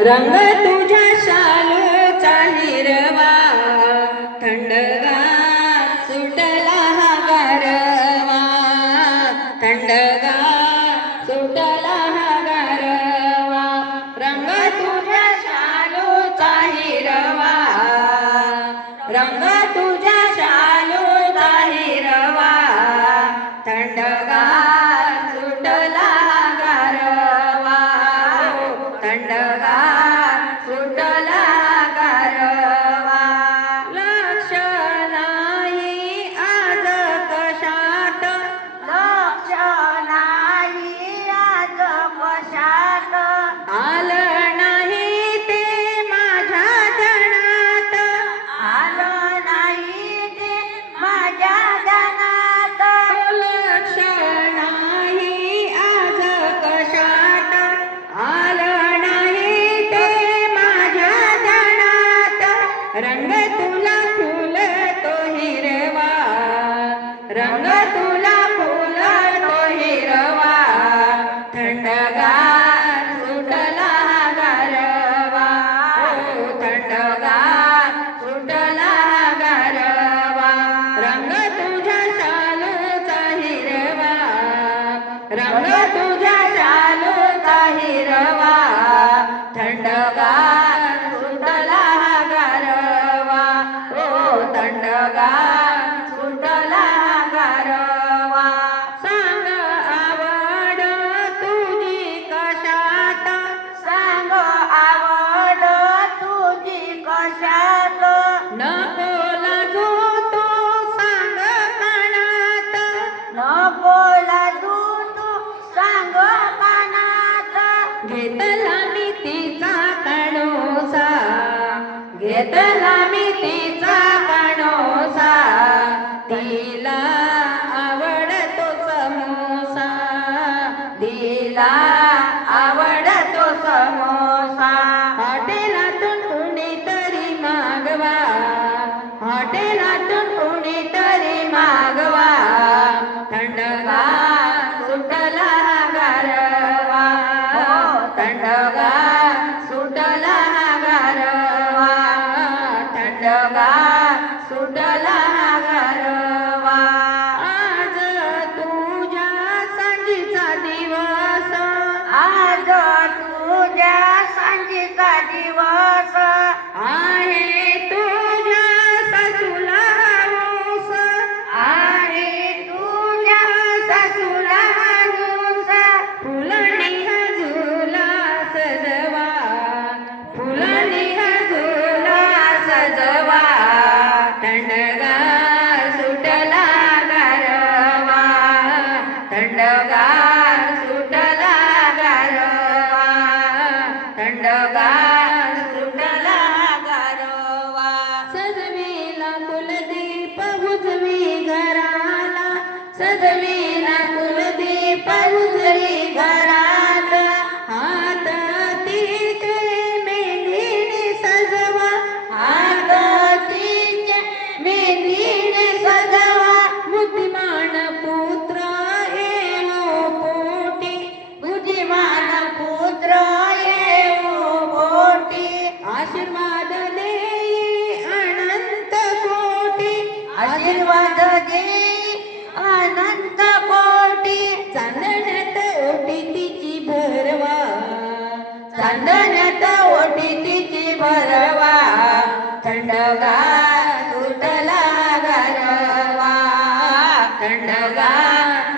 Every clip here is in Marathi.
रंग तुझ्या तुला फुल तो हिरवा थंडगार सुटला गरवा. हो, थंडगार सुटला गरवा. रंग तुझ्या शालूचा हिरवा रंग तुझ्या शालूचा हिरवा. थंडगार सुटला गरवा. ओ हो, थंडगार तेच हमी तेच दिवासा आहे तुझ्या सासूला हंस आहे तुझ्या सासूला हंस फुलणी हजूला सजवा. फुलणी हजूला सजवा. थंडगार सुटला गारवा. थंडगार ಸದಮೇ ನಾ ಕುಲದೀಪ थंडगा सुटला गरवा. थंडगा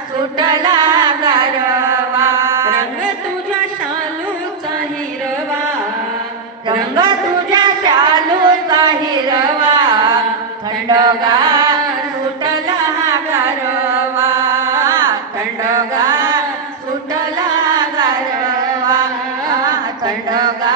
सुटला गरवा. रंग तुझ्या शालूचा हिरवा. रंग तुझ्या शालूचा हिरवा. थंडगा सुटला गरवा. थंडगा सुटला गरवा. थंडगा